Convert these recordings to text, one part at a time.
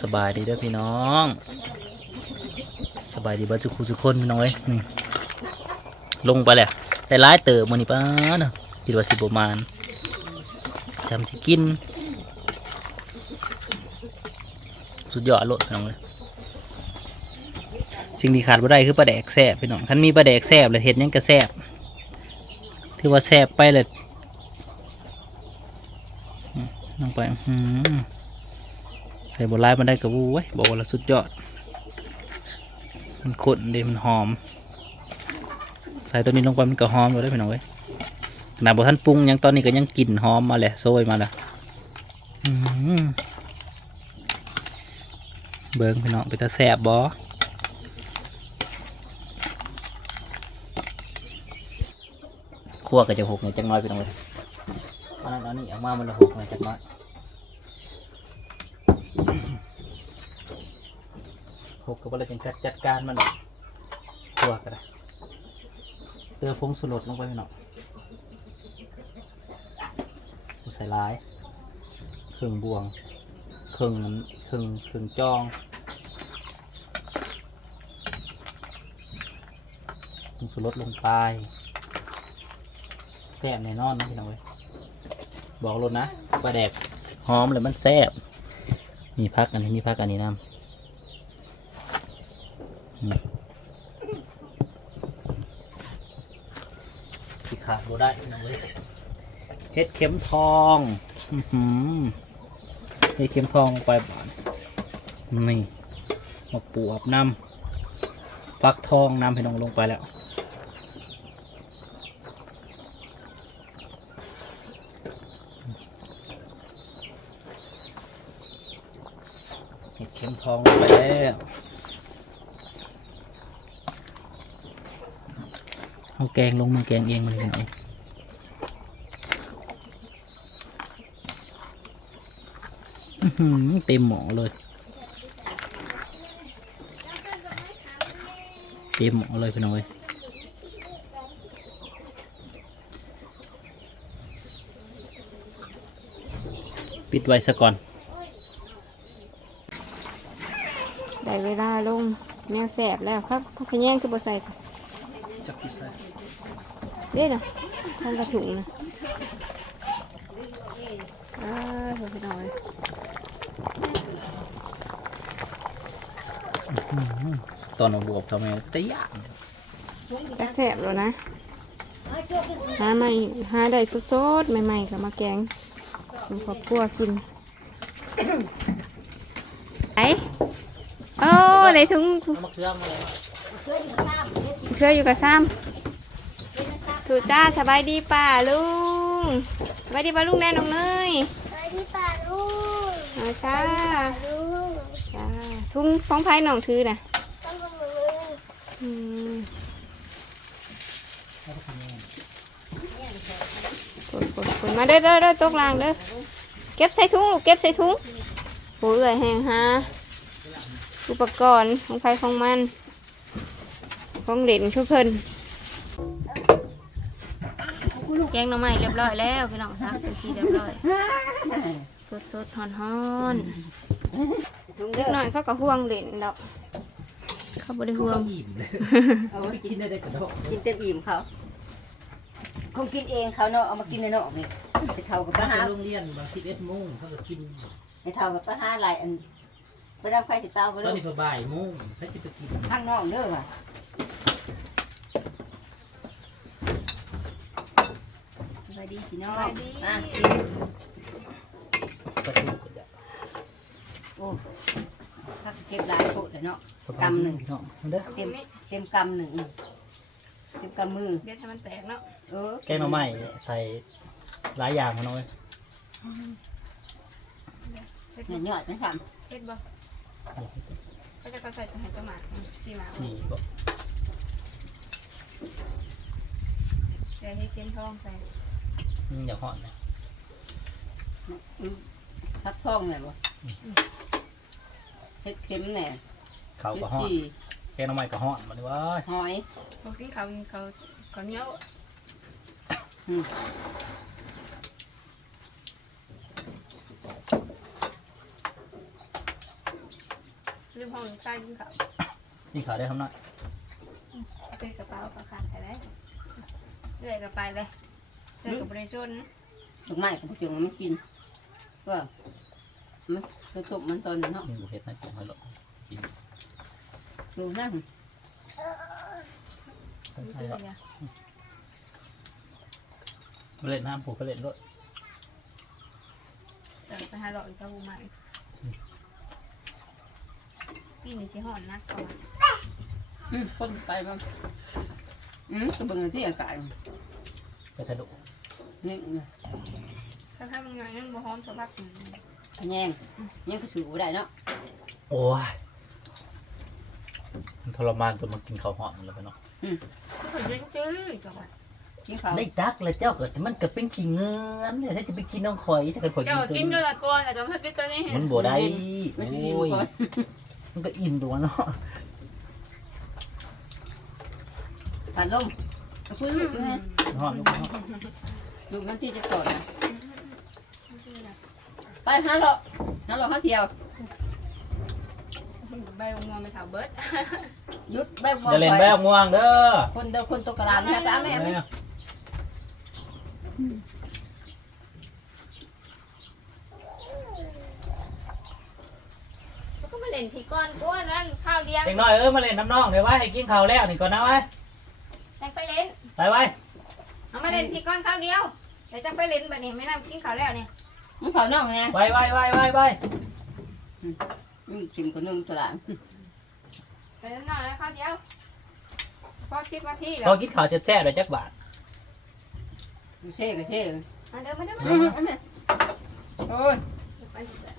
สบายดีเด้อพี่น้อง สบายดีบ้าจุคุสุคนพี่น้องเอ้ยนี่ลงไปแหละแต่ร้ายเติบมันนี่ป้าเนาะคิดว่าสิบประมาณจำสิกิน สุดยอดโลดพี่น้องเลยสิ่งที่ขาดบ่ได้คือปลาแดกแซ่บพี่น้องคันมีปลาแดกแซ่บเลยเห็ดยังก็แซ่บถือว่าแซ่บไปเลยลงไปอื้อหือ ใส่บัวลายมันได้กับวู้เว้ยบอกว่าเราสุดยอด มันข้นดีมันหอม ใส่ตัวนี้ลงไปมันก็หอมเลยได้พี่น้องเว้ยขนาดบท่านปรุงยังตอนนี้ก็ยังกลิ่นหอมมาเลยโซยมาและอื้อหือเบิ้งพี่น้องไปตาแสบบอคั่วก็จะหกหน่ยจังน้อยพี่น้องเลยอันนั้นอันนี้เอามามันละหกหน่ยจังน้อย หกก็บ่เลยจังจัดจัดการมันตัวกันนะเติมผงสุรสลงไปหน่อยใส่ร้ายเครื่องบวงเครื่องมันเครื่องเครื่องจองผงสุรสลงไปแซ่บแน่นอนนะพี่น้องเว้ยบอกรถนะปลาแดกหอมเลยมันแซ่บมีพักอันนี้มีพักอันนี้นำ ที่ขาดบ่ได้นะเว้ยเฮ็ดเข็มทองอื้อหือเฮ็ดเข็มทองลงไปบ้านนี่มาปูอับน้ำฟักทองน้ำให้น้องลงไปแล้วเห็ดเข็มทองลงไปแล้ว เอาแกงลงมือแกงเองมันเป็นไงอื้อหือเต็มหม้อเลย เต็มหม้อเลยพี่น้อยปิดไว้ซะก่อน ได้เวลาลงแนวแสบแล้วครับพักแย่งคือบ่ใส่ จับที่ใส่เด้นะทางกระถุงนะอ้าโหพี่น้อยตอนเอาบวบทำไมจะยากก็แสบแล้วนะหาใหม่หาได้สดๆใหม่ๆก็มาแกงเป็นครอบครัวกินไอโอ้ได้ถุงเอามาเครื่องมาเลยเค รืออยู่กับซ้ำถูจ้าสบายดีป่าลุงสบายดีป่าลุงแน่น้องเนยไปที่ป่าลูกเอาจ้าลูกจ้าทุ่งฟ้องไผ่หนองถือนะต้องมามืออืมกดกดกดมาเด้อเด้อเด้อตกลางเด้อเก็บใส่ถุงลูกเก็บใส่ถุงโหเอื่อยแหงฮะอุปกรณ์ของไผ่ของมัน ของเด่นชุกเพิ่นแกงหน่อไม้เรียบร้อยแล้วพี่น้องทักเป็นที่เรียบร้อยสดสดๆหอนหอนๆเล็กน้อยเขาก็ห่วงเล่นดอกเขาบ่ได้ห่วงอิ่มเลยเอาไว้กินได้ได้กระดกกินเต็มอิ่มเขาคงกินเองเขาเนาะเอามากินในนอกนี่ไปเท่ากับถ้าป้าไปหาโรงเรียนบางทีเอ็ดโมงเขาก็กินไปเท่ากับป้าหาหลายอันไปดังไฟสิเตาไปตเลอนยนี้พอบ่ายโมงเขาจะไปกินข้างนอกเด้อว่ะ สวัสดีพี่น้องอะกินประตูก็ได้โอ้พักเก็บหลายโคตรเลยเนาะกำหนึ่งพี่น้องเอาเด้อเต็มเต็มกำหนึ่งเต็มกำมือ เดี๋ยวให้มันแตกเนาะเออแกงหน่อไม้ใส่หลายอย่างพี่น้องเอ้ยหยอดหยอดไม่ทเฮ็ดบ่ก็จะก็ใส่ตัวให้ตัวหมาสีหมานี่ก็ เดี๋ยวให้เค็มทองใส่อืมอย่าห่อนนะำอืมทับท้องเลยบ่เฮ็ดเค็มแหน่เขาเฮ็ก็ดห่อนจีแกงหน่อไม้ก็ห่อนมาเลยว่าหอยพวกที่เขาเขาเขาเหนียวอืมอยู่ห้องลูกชายกินข้าวกินข้าวได้ทำหน่อย เอาไปกระเป๋าขาขาดไปเลยเรื่อยกับไปเลยเรื่อยกับบริสุทธิ์ดอกไม้กับผู้จงมันกินก็มันกระทบมันตอนเนาะนี่บุเฮ็ดให้ผมให้หรอกดูนั่งให้หรอกเล่นน้ำผูกก็เล่นด้วยเดี๋ยวไปหาหลอดอีกกระบุใหม่ปีนี้สิหอนนักก่อน อืมคนไปบ้างอืมตัวเบิ่งที่อากาศไปทะดุนี่นะถ้าทำยังไงนั่นบ่หอมสบักขะแยงยังก็ถือบ่ได้เนาะโอ้ยมันทรมานจนมันกินข้าวหอมแล้วไปเนาะก็ยังจื้อจังหวะกินข้าวได้ดักเลยเจ้าก็มันก็เป็นขี้เงินเนี่ยถ้าจะไปกินน้องข่อยถ้าเกิดข่อยเจ้ากิกินนตัวด้วยละก่อนแต่จะไม่กินตัวนี้มันบ่ได้มันสิโอ้ยก่อนมันก็อิ่มตัวเนาะ ผ่านลมเอาพื้นลูกนะหอมลูกหอมลูกมันที่จะต่อยนะไปหาเราหาเราหาเที่ยวใบวงมองไปถาวเบิร์ดหยุดแบบว่าจะเล่นไปแบบง่วงเด้อคนเดียวคนตกกระดานแม่ตาแม่เนี่ยก็มาเล่นพี่ก้อนก้อนนั่นข้าวเดียวเด็กน้อยเออมาเล่นน้ำน้องเดี๋ยวไว้ให้กินข้าวแล้วนี่ก่อนนะไว้แต่ ไปเล่นไปไว้เอามาเล่นพี่ก้อนข้าวเดียวแต่จะไปเล่นแบบนี้ไม่น่ากินข้าวแล้วเนี่ยมึงเผาน้องไงไว้ไว้ไว้ไว้ไว้อืมชิมคนนึงตลาดไปเล่นหน่อยนะข้าวเดียวพอชิปนาทีแล้พอวกินข้าวแช่ๆเลยจักบาทกูเช่ก็เช่มาเดินมาเดินมาอืเดินมอันนี้โอ้ยไปสิเด้อ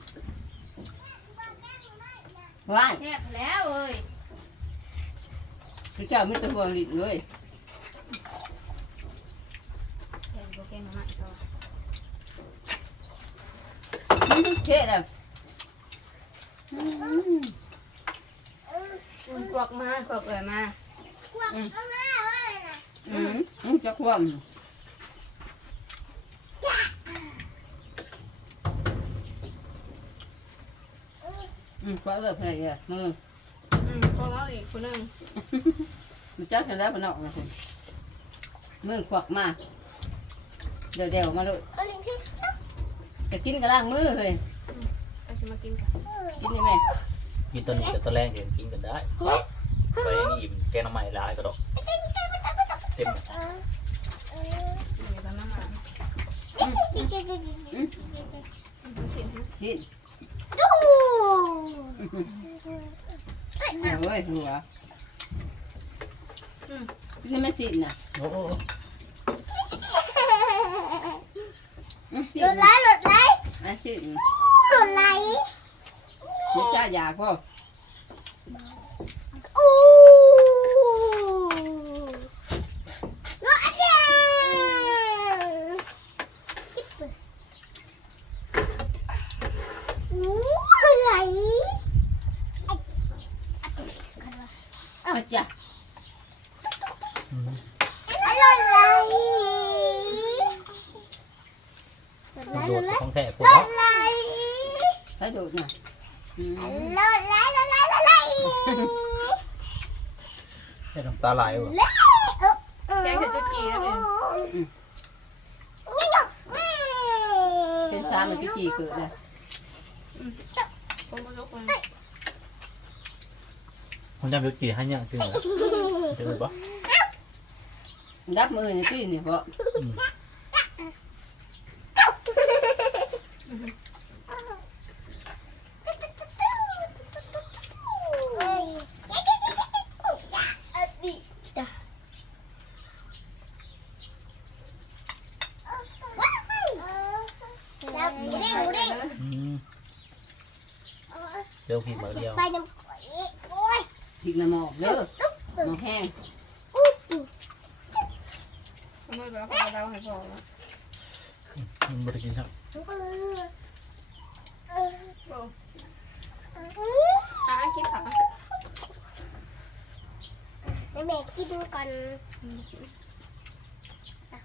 ว้ายแทบแล้วเอ้ย พระเจ้าไม่ต้องห่วงลิ้นเลย แทบโปรแกรมมาใหม่ต่ออืมเช่แล้วอืมอุ่นกวกมากวกเอ่ยมาพวกก็มาว่าอะไรนะอืมอืมจะคว่ำอืมคว้าเลยเพื่อนเนี่ยมืออืมพอแล้วอีกคนหนึ่ง มันจักเสร็จแล้วมันออกมาสิมือควักมา เดี๋ยวเดี๋ยวๆมาเลยเอาลิ้นขึ้นจะกินกระล่างมือเลยก็จะมากินกันกินได้ไหมกินตัวนี้กับตัวแรกเดี๋ยวกินกันได้ไปอย่างนี้อิ่มแกงน้ำใหม่ร้ายก็ดอกเต็มเออเออเดี๋ยวกันมามานี่ก็ก็มันชิมนะชิ้นดูเอาเว้ยหัวกินได้ไหมชิ้นน่ะโอ้ หอืมชิ้หลุนดไหลหลุดไหลอะชิ้นหลุดไหลมีจ้าอยากพ่ออู้หลุดเดียวจิ๊บเลยอู้หลุดไหล เอาจ้ะ อืม หลุดไหลหลุดไหล โด หลุ ด ดไหล ของแท้พวก หลุ เนาะ ดไหล ใช้ดูดน่ะอืม หลุดไหลหลุดไหลหลุดไหล ใช่น้ำ ตาไหลวะแกงเสร็จจุจีแล้วเนี่ยเป็นสามมันกี่กี่เกิดเลยผมมาลุกเลยผมจำยุกี่ให้ยังจริงเหรอเจอปะดับมือนี่ตีนี่พ่ออืมแล้วหมูเด้งหมูเด้ง อืม เดี๋ยวพี่มาเดียวไปน้ำข่อยโอ้ยพริกน้ำหมอกเด้อหมอกแห้งผมไม่บอกเราให้พอแล้วมันไม่ได้กินครับอะคิดขาแม่กินก่อน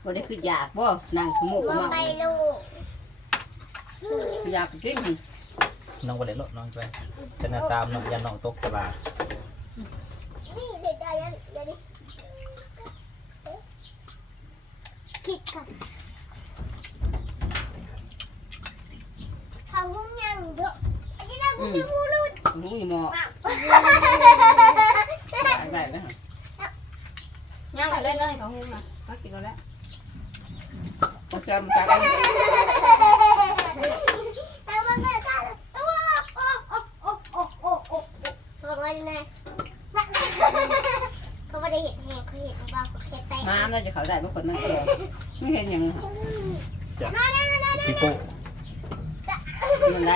บ่ได้คืออยากบ่นั่งขมุกว่ามาไปลูกอยากกิน น้องไปเลยรถน้องไปจะนาตามน้องยันน้องตกตลาดนี่เด็กได้ยังเดี๋ยวดิผิดกันทำหุ้งยังเยอะอันนี้เราไม่ได้พูดเลยหูยหมอได้แล้วย่างไปเลยเลยของเฮงมามากินแล้วก็จำกันแต่ว่าเงินค่าโอ้โอ้โอ้โอ้โอ้โอ้บอก ว่าไงเขาไม่ได้เห็นแหงเขาเห็นว่าเขาแค่แต่มาแล้วจะเขาได้บางคนมันเสียไม่เห็นอย่างนี้นั่นนั่นนั่นพี่โป้มันไร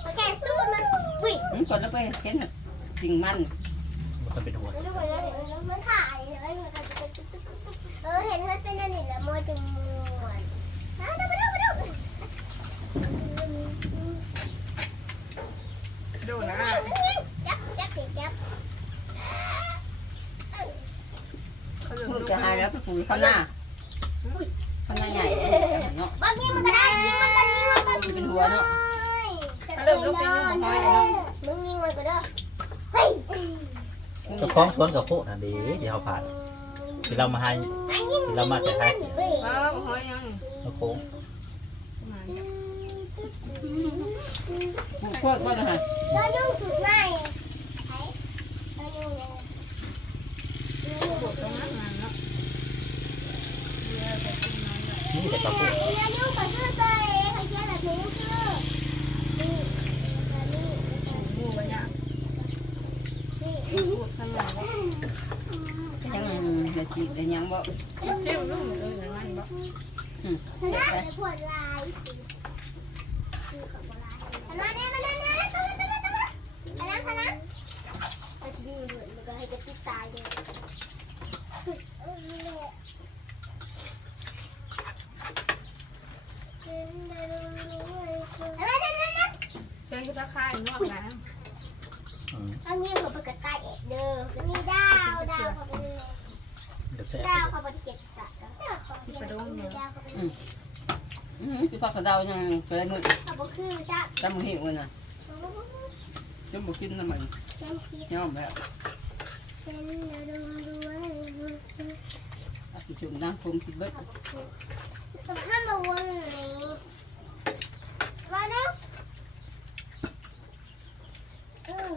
เขาแค่สู้มันวิ่งมันคนแล้วไปเห็นจริงมันมันก็เป็นหัวมันดูเหมือนมันถ่ายเลยเออเห็นมันเป็นอันนี้แหละมวยจมูกมาดูมาดูมาดูดูนะ จับจับสิจับ พูดจะหายแล้วไปปุ๋ยข้างหน้าข้างหน้าใหญ่เนาะบางทีมันก็ได้ยิงมันกันยิงมันก็เป็นหัวเนาะเริ่มลูกเป็นหัวเนาะมึงยิงมันก็ได้เฮ้ยเจ้าของสวนกับโป้นั่นดีเดี๋ยวผ่านที่เรามาให้ไอ้ยิงที่เรามาแต่ให้เออหอยยังเราโค้งโคตรก็จะหายเรายุ่งสุดไหมไอ้เรายุ่งยังตรงนั้นเนาะ นี่แต่กระโป้เรายุ่งกับชื่อตัวเองเขาเขียนแบบนี้ชื่อนี่นี่งูไปย่างนี่พูดข้างในว่ายังจะสีแต่ยังบ่เชื่อมลูกเลยนะมันบอกน่าจะปวดลายมาเนี่ยมาเนี่ยเนี่ยตัวตัวตัวตัวอันนั้นอันนั้นเอาชีวิตเหมือนมันก็ให้กระติกตายเลยอะไรนั่นนั่นนั่น เชื่อมที่ตะไคร้นวดน้อืมอันนี้เขาเป็นกระต่ายเอ็ดเด้อมีดาวดาวเขาเป็นเดี๋ยวแซ่บดาวเขาเป็นเขียดสัตว์ดาวเขาเป็นดาวเขาเป็นพี่พักกระเดายังเคยมือเขาเป็นคือสัตว์จำหิวน่ะจำบุกินน้ำมันเช่นคิดย่อมแบบเช่นดวงด้วยจุ่มน้ำผมคิดเบิดถ้ามาวนนี้มาเร็วเออ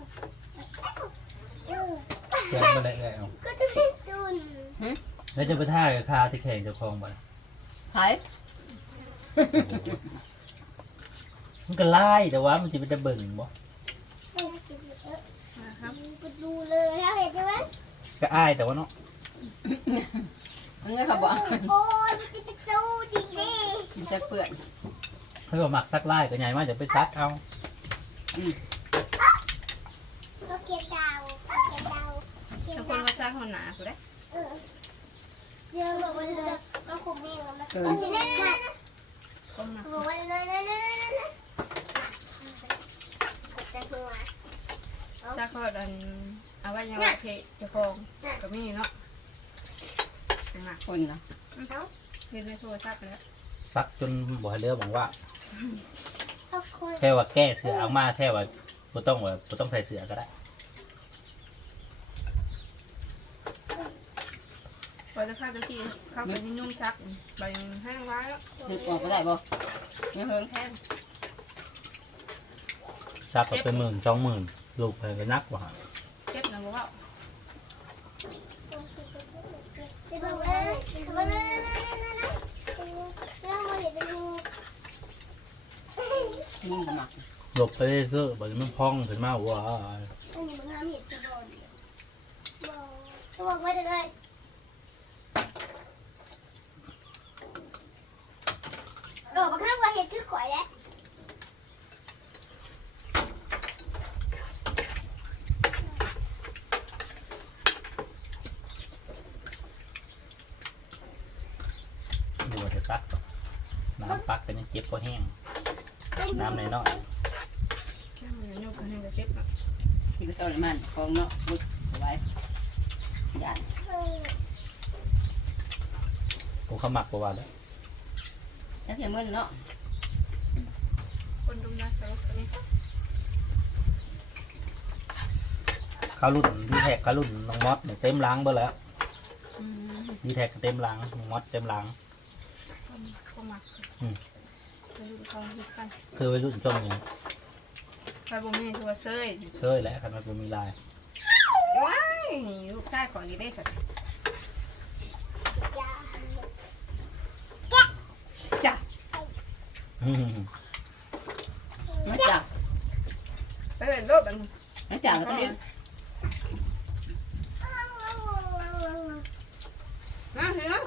เออ เพื่อนมาเลยเอา ก็จะเป็นตุน แล้วจะไปท่ากับคาที่แข่งเจ้าของไปขายมันก็ไล่แต่ว่ามันจะเป็นจะเบิ่งบ่เออำนะครับก็ดูเลยเขาเห็นใช่ไหมก็อ้ายแต่ว่าเนาะมันก็เขาบอกโอ้ยมันจะเป็นตูดีดีมันจะเปื่อนเพื่อหมักซักไล่ก็ใหญ่มากจะไปซักเอาเขาเขียนดาวเขียนดาวเขียนถ้าคนดาวมาสร้างหัวหนากูได้ เออ เดี๋ยวบอกว่าจะก็คงแม่งแล้วนะเอาสิแน่ๆๆก้มนะบอกว่านั่นนั่นนั่นนั่นนั่นแต่หัวถ้าเขาดันเอาไว้ยังไงเทจะคองก็มีเนาะหนักคนเนะเขาเห็นในโทรศัพท์แล้วซักจนบ่ให้เรือบอกว่าเขาคนแค่ว่าแก้เสือเอามาแค่ว่าบ่ต้องว่าบ่ต้องใส่เสือก็ได้ พอจะเข้าตะกี้เข้าไปในนุ่มซักใบแห้งไว้แล้วนึกออกก็ได้บ่ยังเฮิงแห้งซักก็เป็นหมื่นสองหมื่นลูกไปก็นักกว่าเจ็บนะบอกว่าจะบอกว่าเขาบอกนั่นนั่นนั่นนั่นแล้วมาเห็นเป็นงูยิ่งกระหมักหลบไปเรื่อยๆบ่มันพองขึ้นมาว้าอันนี้มันทำเห็นจะโดนบอกเขาบอกไว้เล เออมาข้างว่าเห็ดคือข่อยแล้วดูว่าจะซักน้ำปักก็ยังเจ็บพอแห้ง น้ำในน้อยนุ่มก็แห้งก็เจ็บนะที่ก็ต้นมันของเนาะบุดเอาไว้ยานผมเขาหมักกว่าแล้ว แล้วเขียนมึนเนาะคนดูนะเขาคเขารุ่นดีแท็กเขารุ่นน้องมอสเต็มล้างไปแล้วดีแท็กเต็มล้างน้องมอสเต็มล้างคือวัยรุ่นช่องนี้ใครบ่มีตัวเซยเซยแหละใครนมันเมีลาย ว้ายลูกชายของนี่ได้สัก อืมมาจับไปเป็นรถแบบมาจับแล้วก็เลี้ยงมาเถอะ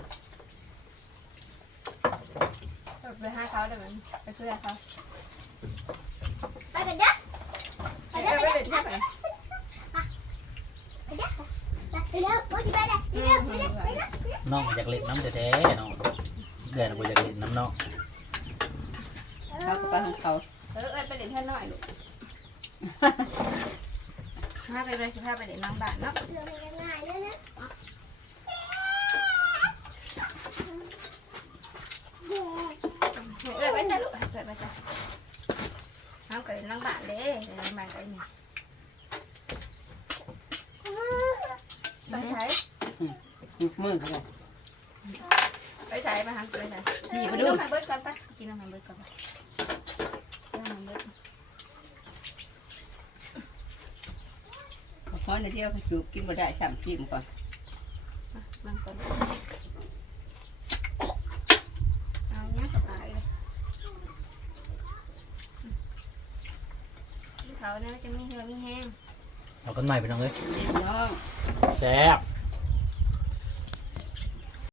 ไปหา เขาได้ไหมไปคุยกับเขาไปกันเด้อไปไปเด้อไปไปไปเด้อไปไปเด้อไปเด้อโอ้สิไปเด้อไปเด้อไปเด้อไปเด้อน้องอยากเล่นน้ำแท้ๆน้องเดือนบ่อยากเล่นน้ำเนาะเขาก็ไปของเขาเออเออไปเล่นแค่น้อยลูกมาไปเลยพาไปเล่นน้ำบ้านเนาะเรื่องมันง่ายเลยนะเออไปใส่ลูกเออไปใส่น้ำก็เล่นน้ำบ้านเด้เล่นน้ำบ้านก็นี่ไปใช้อยู่มือเขาบอกไปใช้ไปหันไปใช้นี่กิไปนดูน้ำมันเบิดก่อนปะกินน้ำมันเบิดก่อนปะกินน้ำมันเบิด ขอในเที่ยวจูบกินบ่ได้ช้ำจิ้มก่อนน้ำก่อนเอาเนี้ยกับปลาเลยเขาเนี่ยจะมีเหือมีแห้งเอากันใหม่ไปน้องเอ้ยน้องแซ่บ